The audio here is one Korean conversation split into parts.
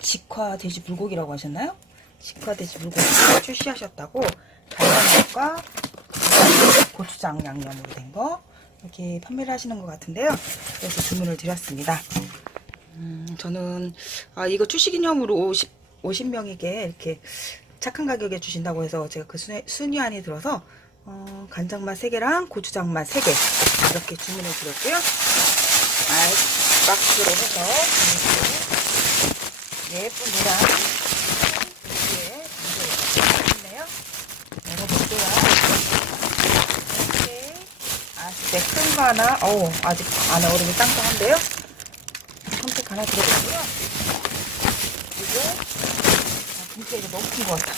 직화 돼지 불고기라고 하셨나요? 직화 돼지 불고기 출시하셨다고 달걀과 고추장 양념으로 된 거 이렇게 판매를 하시는 것 같은데요. 그래서 주문을 드렸습니다. 음, 저는 아 이거 출시 기념으로 50 50명에게 이렇게 착한 가격에 주신다고 해서 제가 그 순위, 순위 안에 들어서 어, 간장맛 3개랑 고추장맛 3개 이렇게 주문을 드렸고요. 아이스 박스로 해서 예쁜 노란 문제가 있네요. 열어볼게요. 이렇게 아스텍 큰거 하나, 어우 아직 안에 얼음이 땅땅한데요. 선택 하나 들어가고요. 그리고 아, 진짜 이거 너무 큰것 같아.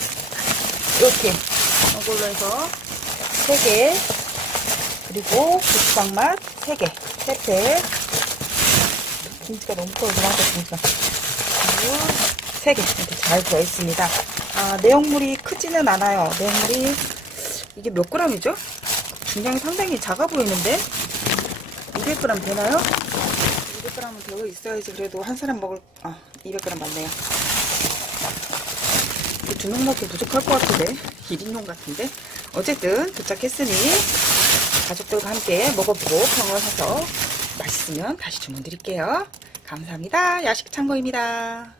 이렇게 이걸로 해서 3개 그리고 고추장 맛 3개 세트 김치가 너무 커요 그만큼 그리고 3개 이렇게 잘 들어있습니다. 아 내용물이 크지는 않아요. 내용물이 이게 몇 g이죠? 분량이 상당히 작아 보이는데? 200g 되나요? 200g은 되어 있어야지 그래도 한 사람 먹을 아 200g 맞네요. 두명 먹기 부족할 것 같은데? 1인용 같은데? 어쨌든 도착했으니 가족들과 함께 먹어보고 평을 해서 맛있으면 다시 주문 드릴게요 감사합니다. 야식 창고입니다